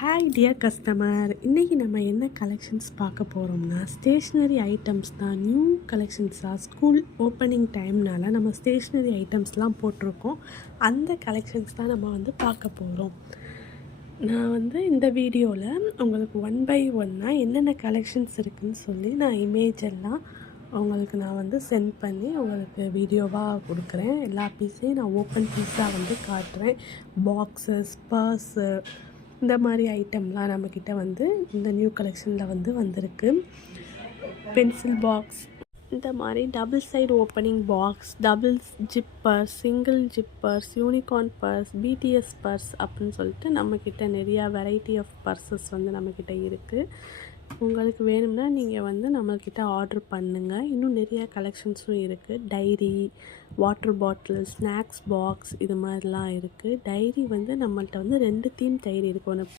Hi dear customer, இன்றைக்கி நம்ம என்ன கலெக்ஷன்ஸ் பார்க்க போகிறோம்னா ஸ்டேஷ்னரி ஐட்டம்ஸ் தான். நியூ கலெக்ஷன்ஸாக ஸ்கூல் ஓப்பனிங் டைம்னால நம்ம ஸ்டேஷ்னரி ஐட்டம்ஸ்லாம் போட்டிருக்கோம். அந்த கலெக்ஷன்ஸ் தான் நம்ம பார்க்க போகிறோம். நான் இந்த வீடியோவில் உங்களுக்கு ஒன் பை ஒன்னாக என்னென்ன கலெக்ஷன்ஸ் இருக்குதுன்னு சொல்லி நான் இமேஜ் எல்லாம் உங்களுக்கு நான் சென்ட் பண்ணி உங்களுக்கு வீடியோவாக கொடுக்குறேன். எல்லா பீஸையும் நான் ஓப்பன் பீஸாக காட்டுறேன். பாக்ஸஸ், பர்ஸு, இந்த மாதிரி ஐட்டம்லாம் நம்மக்கிட்ட இந்த நியூ கலெக்ஷனில் வந்திருக்கு. பென்சில் பாக்ஸ், இந்த மாதிரி double side opening box, double zippers, single zippers, unicorn purse, BTS purse அப்படின்னு சொல்லிட்டு நம்மக்கிட்ட நிறையா வெரைட்டி ஆஃப் பர்ஸஸ் நம்மக்கிட்ட இருக்குது. உங்களுக்கு வேணும்னா நீங்கள் நம்மக்கிட்ட ஆர்டர் பண்ணுங்கள். இன்னும் நிறையா கலெக்ஷன்ஸும் இருக்குது. Diary, water bottle, snacks box, இது மாதிரிலாம் இருக்குது. டைரி நம்மள்ட்ட 2 தீம் டைரி இருக்குது. ஒன்று